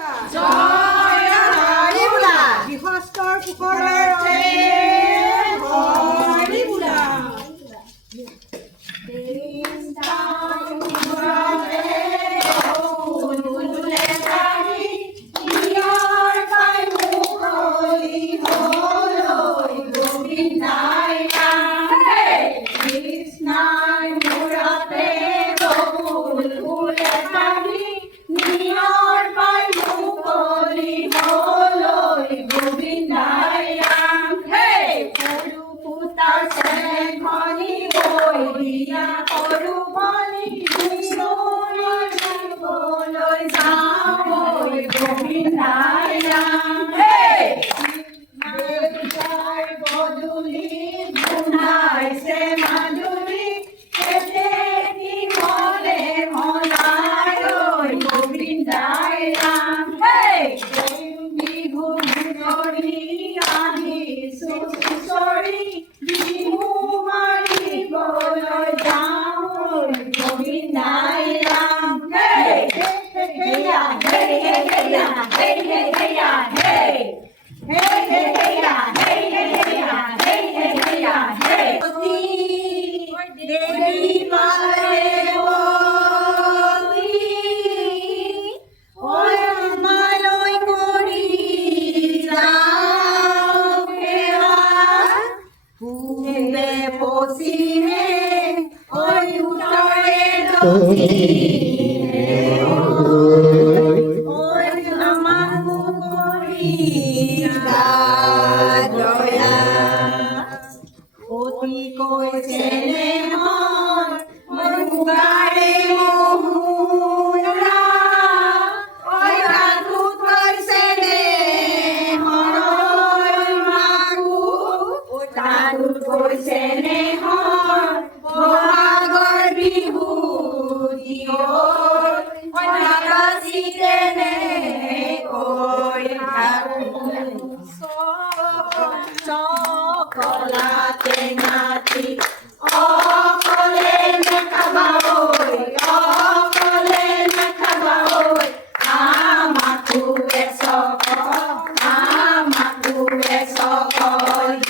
Come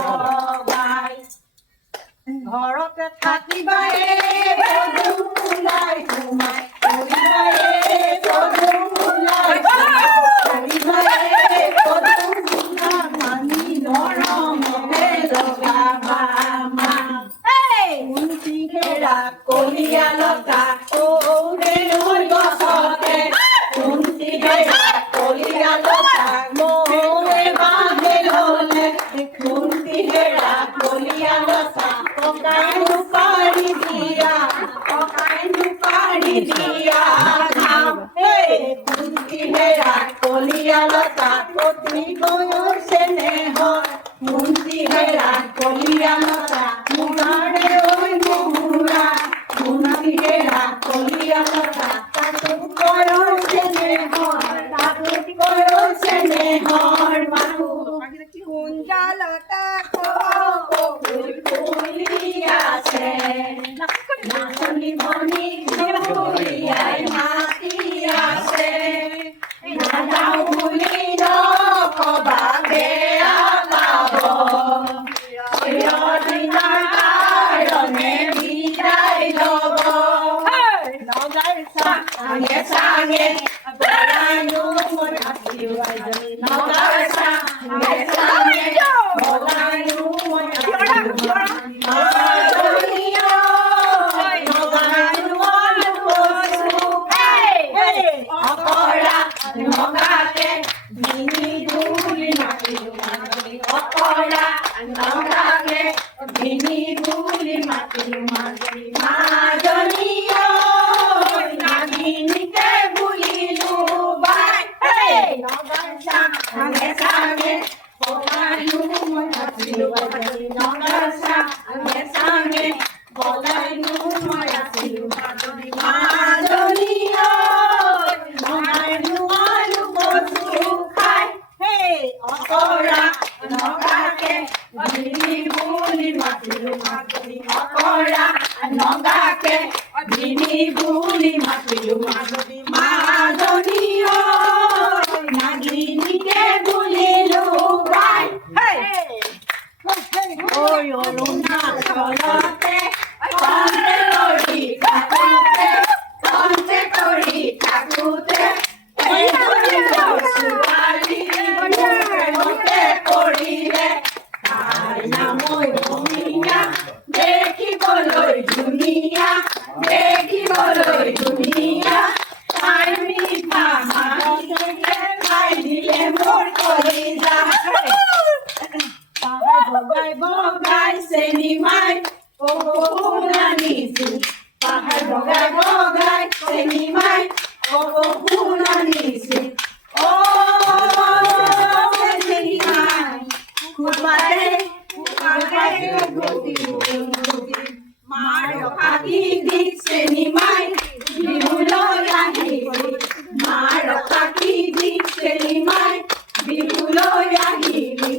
on. ঘৰতে থাকিবায়ে পদুম ফুলাই সোমাই কৰিবায়ে পদুম ফুলাই কৰিবায়ে পদুম ফুলা মানি নৰমে লগাবা মা কুন্তি ঘেৰা কলিয়া লতা ঔৰে নৈ গছতে কুন্তি ঘেৰা কলিয়া লতা মৌৰে বাঁহে ললে কুন্তি ঘেৰা কলিয়া লতা ককাই নুপাৰি দিয়া ঘাম কুন্তি ঘেৰা কলিয়া লতা অতি গয়ৰ চেনেহৰ কুন্তি ঘেৰা কলিয়া লতা মুৰাৰে ঐ মুহুৰা কুন্তি ঘেৰা কলিয়া লতা তাতো গয়ৰ চেনেহৰ মানুহ কুঞ্জালতা ফুল ফুলি আছে নাচনি মণি ঘূৰিয়াই মাতি আছে নাযাওঁ বুলি নকবা বেয়া পাব চিৰদিনৰ কাৰণে বিদায় ল'ব নগাৰ চাঙে চাঙে বলাইনো মই আছিলো নগাৰ চাঙে চাঙে বলাইনো মই আছিলো অকৰা নগাকে ভিনি ধুলি মাতিলো অকৰা নগাকে ভিনি ধুলি মাতিলো মাজনী নাগিনীকে বুলিলো বাই নগাৰ চাঙে চাঙে বলাইনো মই আছিলো নগাৰ চাঙে চাঙে বলাইনো মই আছিলো মাজনী অকৰা নগাকে ভিনি বুলি মাতিলো অকৰা নগাকে ভিনি বুলি মাতিলো মাজনী নাগিনীকে বুলিলো বাই ঐ অৰুণাচলতে কণ্ঠে কৰি থাকোতে কৰিলে তাৰ নামৈ ধুনীয়া দেখিবলৈ ধুনীয়া তাই মিঠা হাঁহিৰে খাই দিলে মোৰ কলিজা পাহাৰ বগাই চেনি মাই আনিছো পাহাৰ বগাই চেনি মাই আনিছো মাৰ ফাঁকি দি চেনি মাই বিহুলৈ আহিলি মাৰ ফাঁকি দি চেনি মাই বিহুলৈ আহিলি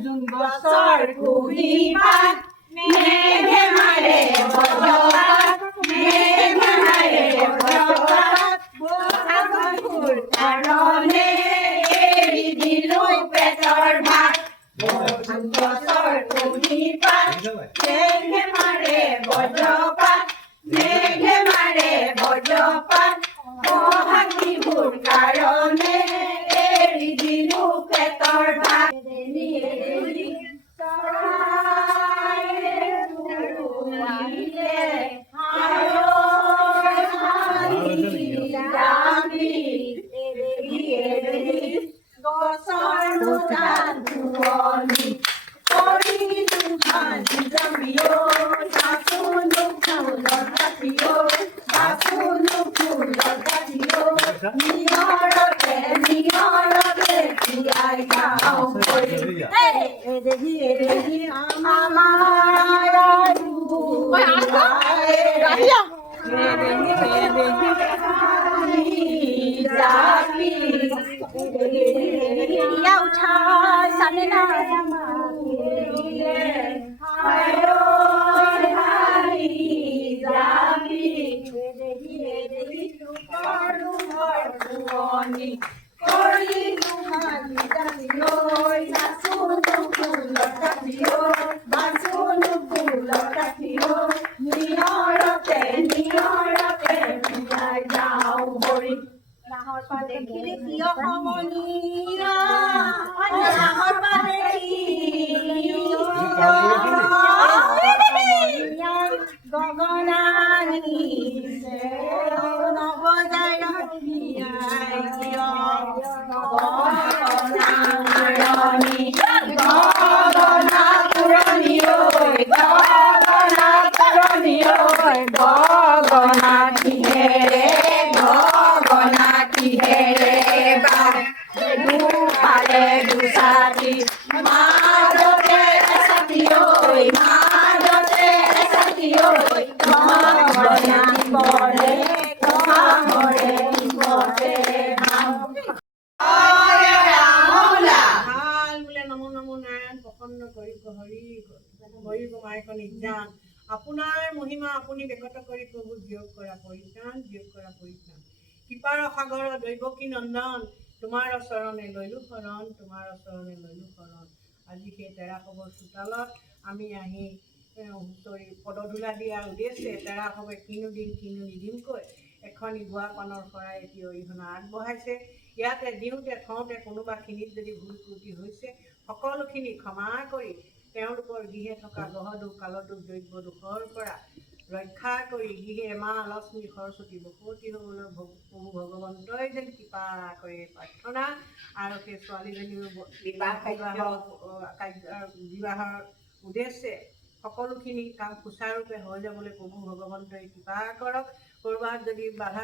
যোন বছৰ কুহি পাত মেঘে মাৰে কাৰণে এৰি দিলো পেটৰ ভাত বছৰ কুহি পাত মেঘে মাৰে বজ্ৰপাত বহাগ বিহুৰ কাৰণে এৰি দিলো পেটৰ ভাত গছৰ মুঠাত ধুৱনি কৰি দুখানি জামিও বাচুনো ফুলৰ কাঠিও নিয়ৰতে জীয়াই গাওঁ এদেহি আমাৰ উঠা চানে না আমনি কৰিলো হালি দালি ঐ নাচোনো ফুলৰ কাঠি ঐ বাচোনো ফুলৰ কাঠি ঐ নিয়ৰতে বিয়াই যাওঁ হৰি নাহৰ পাত দেখিলে প্ৰিয় সমনীয়া নাহৰ পাত গগনানী নবজাই বিয়াই কিয় গগনা পুৰণি ঐ গগনা পুৰণি ঐ গগনা কিহেৰে দুফালে দুচাটি মাজতে এচাটি ঐ মাজতে এচাটি ঐ গগনা দিবলে গগনে দিবলে ভাল বোলে নমো নমো নাৰায়ণ প্ৰসন্ন কৰি হৰি গমাইক নিৰ্যান আপোনাৰ মহিমা আপুনি ব্যকত কৰি প্ৰভু যোগ কৰা পৰিত্ৰাণ কৃপাৰ সাগৰ দৈৱকী নন্দন তোমাৰ চৰণে লৈলো শৰণ তোমাৰ চৰণে লৈলো শৰণ আজি সেই তেৰা খবৰ চোতালত আমি আহি হুঁচৰি পদধূলা দিয়াৰ উদ্দেশ্যে তেৰা খবৰ কিনো দিম কিনো নিদিমকৈ এখন গুৱা পাণৰ শৰাই এটি অৰিহণা আগবঢ়াইছে ইয়াতে দিওঁতে থওঁতে কোনোবাখিনিত যদি ভুল ত্ৰুটি হৈছে সকলোখিনি ক্ষমা কৰি তেওঁলোকৰ গৃহে থকা গ্ৰহ দুখ কালৰ দুখ দৈব্য দুখৰ পৰা ৰক্ষা কৰি গৃহে মা লক্ষ্মী সৰস্বতী বসুমতী হ'বলৈ প্ৰভু ভগৱন্তই যেন কৃপা কৰে প্ৰাৰ্থনা আৰু সেই ছোৱালীজনীৰ বিবাহৰ উদ্দেশ্যে সকলোখিনি কাম সুচাৰুৰূপে হৈ যাবলৈ প্ৰভু ভগৱন্তই কৃপা কৰক ক'ৰবাত যদি বাধা